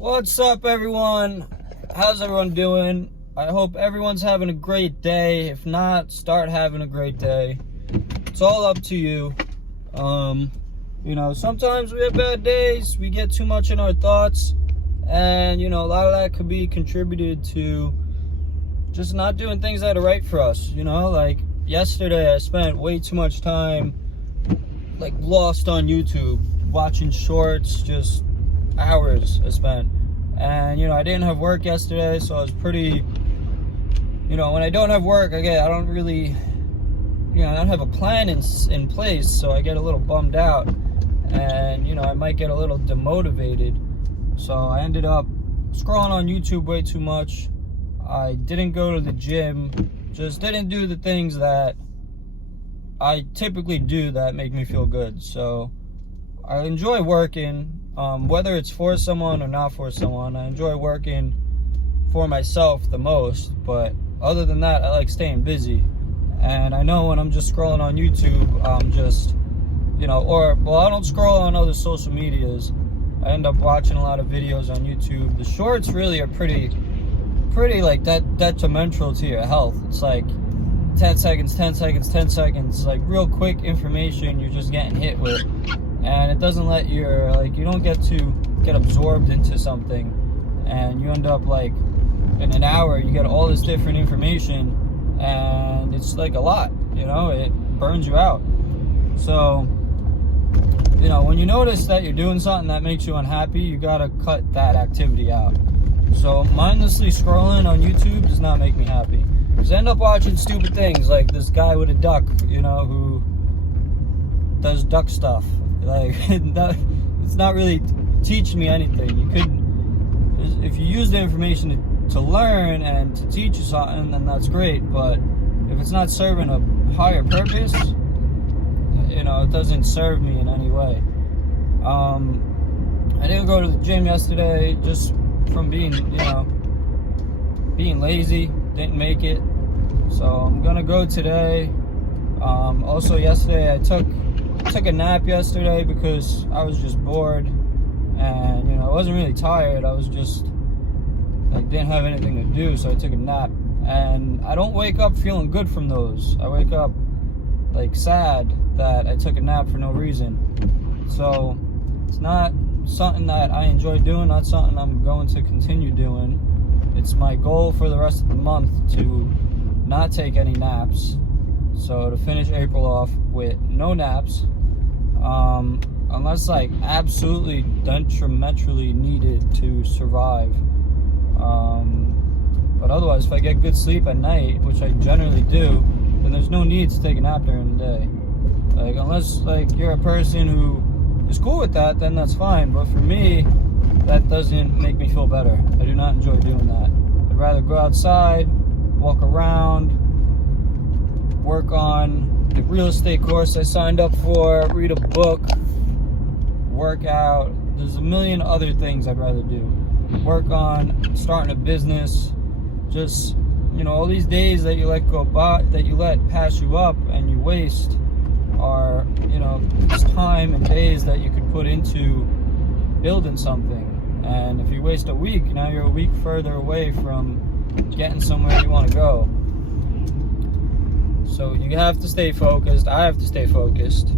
What's up, everyone? How's everyone doing? I hope everyone's having a great day. If not, start having a great day. It's all up to you. Sometimes we have bad days. We get too much in our thoughts. And, a lot of that could be contributed to just not doing things that are right for us. Like yesterday, I spent way too much time, lost on YouTube, watching shorts, just hours I spent. And I didn't have work yesterday, so I was pretty, when I don't have work, I don't really, I don't have a plan in place, so I get a little bummed out, and I might get a little demotivated. So I ended up scrolling on YouTube way too much. I didn't go to the gym, just didn't do the things that I typically do that make me feel good. So I enjoy working, whether it's for someone or not for someone. I enjoy working for myself the most, but other than that, I like staying busy. And I know when I'm just scrolling on YouTube, I'm just, I don't scroll on other social medias. I end up watching a lot of videos on YouTube. The shorts really are pretty detrimental to your health. It's like 10 seconds, 10 seconds, 10 seconds, like real quick information you're just getting hit with. And it doesn't let you don't get to get absorbed into something, and you end up in an hour you get all this different information, and it's a lot, it burns you out. So when you notice that you're doing something that makes you unhappy, you gotta cut that activity out. So mindlessly scrolling on YouTube does not make me happy, because I end up watching stupid things like this guy with a duck, who does duck stuff. It's not really teaching me anything. You could, if you use the information to learn and to teach you something, then that's great. But if it's not serving a higher purpose, it doesn't serve me in any way. I didn't go to the gym yesterday just from being lazy. Didn't make it. So I'm gonna go today. Also yesterday I took a nap yesterday because I was just bored, and I wasn't really tired. I was just didn't have anything to do, so I took a nap. And I don't wake up feeling good from those. I wake up sad that I took a nap for no reason. So it's not something that I enjoy doing, not something I'm going to continue doing. It's my goal for the rest of the month to not take any naps. So to finish April off with no naps, unless absolutely detrimentally needed to survive. But otherwise, if I get good sleep at night, which I generally do, then there's no need to take a nap during the day. Unless you're a person who is cool with that, then that's fine. But for me, that doesn't make me feel better. I do not enjoy doing that. I'd rather go outside, walk around, work on the real estate course I signed up for, read a book, work out. There's a million other things I'd rather do. Work on starting a business. Just, all these days that you let go by, that you let pass you up and you waste are, it's time and days that you could put into building something. And if you waste a week, now you're a week further away from getting somewhere you want to go. So you have to stay focused. I have to stay focused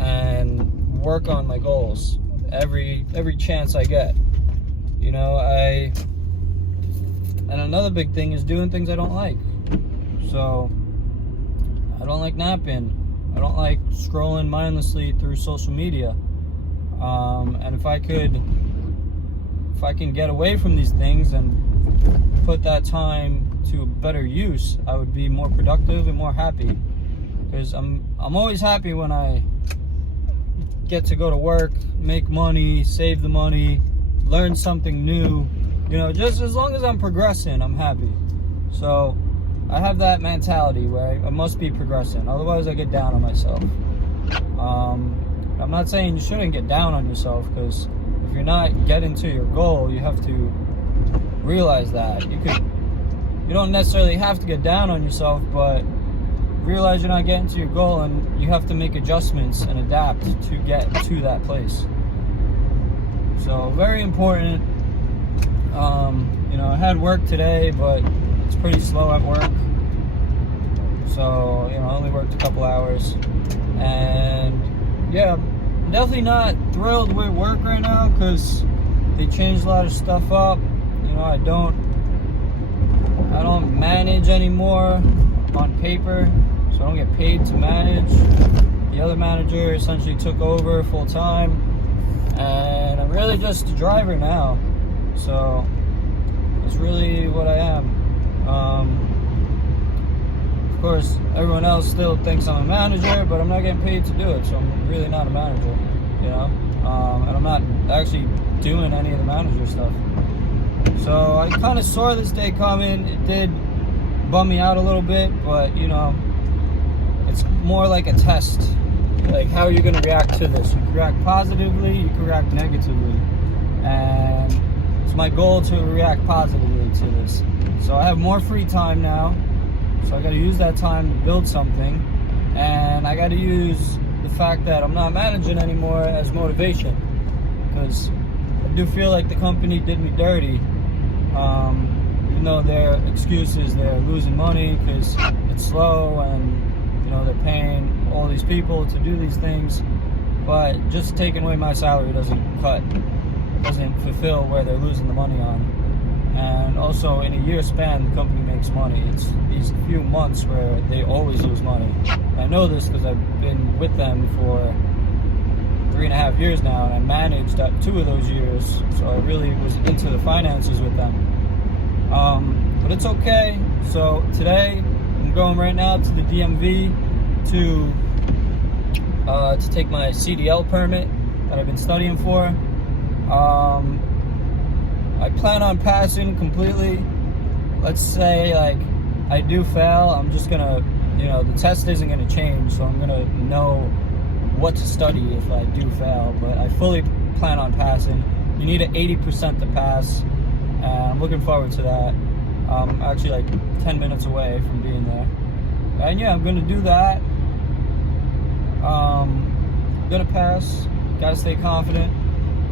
and work on my goals every chance I get. And another big thing is doing things I don't like. So I don't like napping. I don't like scrolling mindlessly through social media. And if I can get away from these things and put that time to a better use, I would be more productive and more happy. Because I'm always happy when I get to go to work, make money, save the money, learn something new. Just as long as I'm progressing, I'm happy. So I have that mentality where I must be progressing. Otherwise, I get down on myself. I'm not saying you shouldn't get down on yourself, because if you're not getting to your goal, you have to realize that. You don't necessarily have to get down on yourself, but realize you're not getting to your goal, and you have to make adjustments and adapt to get to that place. So very important You know, I had work today, but it's pretty slow at work. So, you know, I only worked a couple hours. And yeah, I'm definitely not thrilled with work right now because they changed a lot of stuff up. You know, I don't manage anymore on paper, so I don't get paid to manage. The other manager essentially took over full time, and I'm really just a driver now. So that's really what I am. Of course, everyone else still thinks I'm a manager, but I'm not getting paid to do it, so I'm really not a manager, you know? And I'm not actually doing any of the manager stuff. So I kind of saw this day coming. It did bum me out a little bit, but you know, it's more like a test. Like, how are you going to react to this? You can react positively, you can react negatively. And it's my goal to react positively to this. So I have more free time now. So I got to use that time to build something. And I got to use the fact that I'm not managing anymore as motivation. Because I do feel like the company did me dirty. Even though their excuse is they're losing money because it's slow and, you know, they're paying all these people to do these things. But just taking away my salary doesn't fulfill where they're losing the money on. And also, in a year span, the company makes money. It's these few months where they always lose money. I know this because I've been with them for 3.5 years now, and I managed 2 of those years, so I really was into the finances with them. But it's okay. So today, I'm going right now to the DMV to take my CDL permit that I've been studying for. I plan on passing completely. Let's say, like, I do fail, I'm just gonna, you know, the test isn't gonna change, so I'm gonna know what to study if I do fail, but I fully plan on passing. You need an 80% to pass, and I'm looking forward to that. I'm actually like 10 minutes away from being there. And yeah, I'm gonna do that. Gonna pass, gotta stay confident.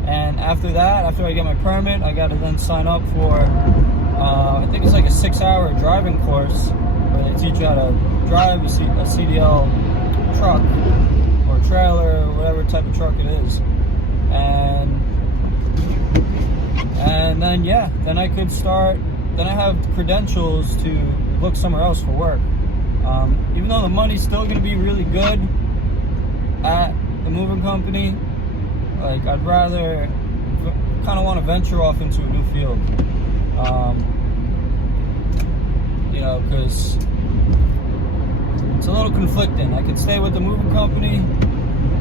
And after that, after I get my permit, I gotta then sign up for, I think it's like a 6-hour driving course where they teach you how to drive a CDL truck or trailer or whatever type of truck it is. And then yeah, then I could start, then I have credentials to look somewhere else for work. Even though the money's still gonna be really good at the moving company, like, I'd rather kind of want to venture off into a new field. You know, because it's a little conflicting. I could stay with the moving company,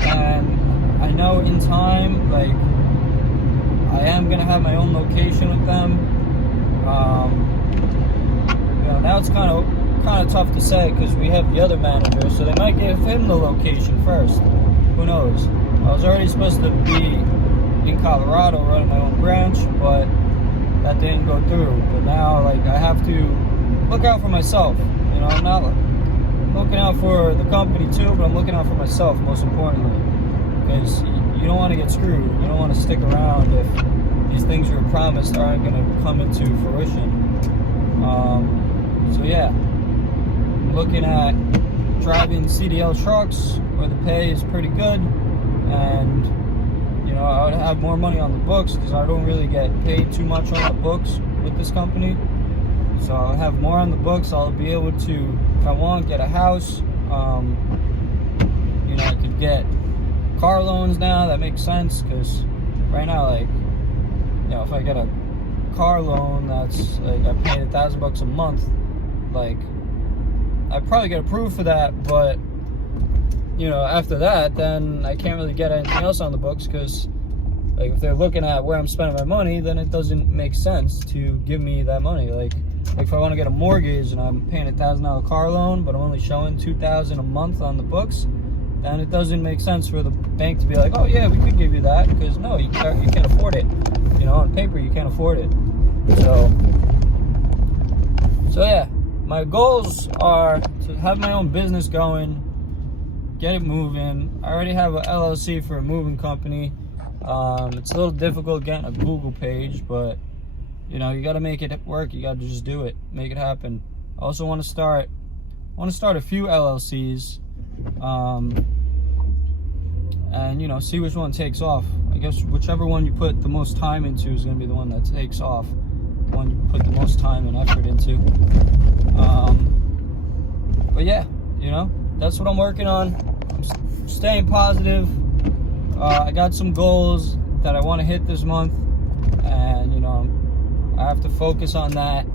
and I know in time, like, I am going to have my own location with them. You know, now it's kind of tough to say because we have the other manager, so they might give him the location first. Who knows? I was already supposed to be in Colorado running my own branch, but that didn't go through. But now, like, I have to look out for myself. You know, I'm not looking out for the company too, but I'm looking out for myself most importantly. Because you don't want to get screwed. You don't want to stick around if these things you're promised aren't going to come into fruition. So yeah, I'm looking at driving CDL trucks where the pay is pretty good. And, you know, I would have more money on the books because I don't really get paid too much on the books with this company. So I'll have more on the books. I'll be able to, if I want, get a house. You know, I could get car loans now. That makes sense because right now, like, you know, if I get a car loan that's like I paid $1,000 a month, like, I'd probably get approved for that, but you know, after that, then I can't really get anything else on the books because, like, if they're looking at where I'm spending my money, then it doesn't make sense to give me that money. Like if I want to get a mortgage and I'm paying $1,000 car loan, but I'm only showing $2,000 a month on the books, then it doesn't make sense for the bank to be like, oh yeah, we could give you that, because no, you can't afford it. You know, on paper, you can't afford it. So yeah, my goals are to have my own business going, get it moving. I already have an LLC for a moving company. It's a little difficult getting a Google page, but you know, you got to make it work. You got to just do it, make it happen. I also want to start a few LLCs, and, you know, see which one takes off. I guess whichever one you put the most time into is going to be the one that takes off. The one you put the most time and effort into. But yeah, you know, that's what I'm working on. I'm staying positive. I got some goals that I want to hit this month, and, you know, I have to focus on that.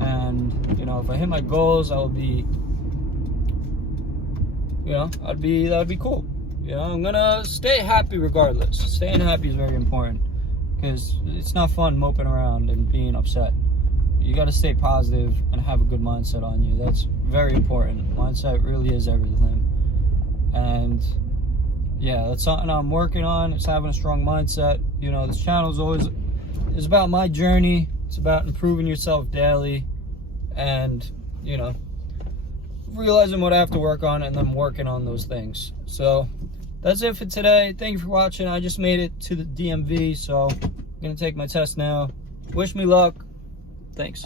And, you know, if I hit my goals, I'll be, you know, that would be cool. You know, I'm gonna stay happy regardless. Staying happy is very important, because it's not fun moping around and being upset. You got to stay positive and have a good mindset on you. That's very important. Mindset really is everything. And yeah, that's something I'm working on. It's having a strong mindset. You know, this channel is about my journey. It's about improving yourself daily, and, you know, realizing what I have to work on and then working on those things. So that's it for today. Thank you for watching. I just made it to the DMV, so I'm gonna take my test now. Wish me luck. Thanks.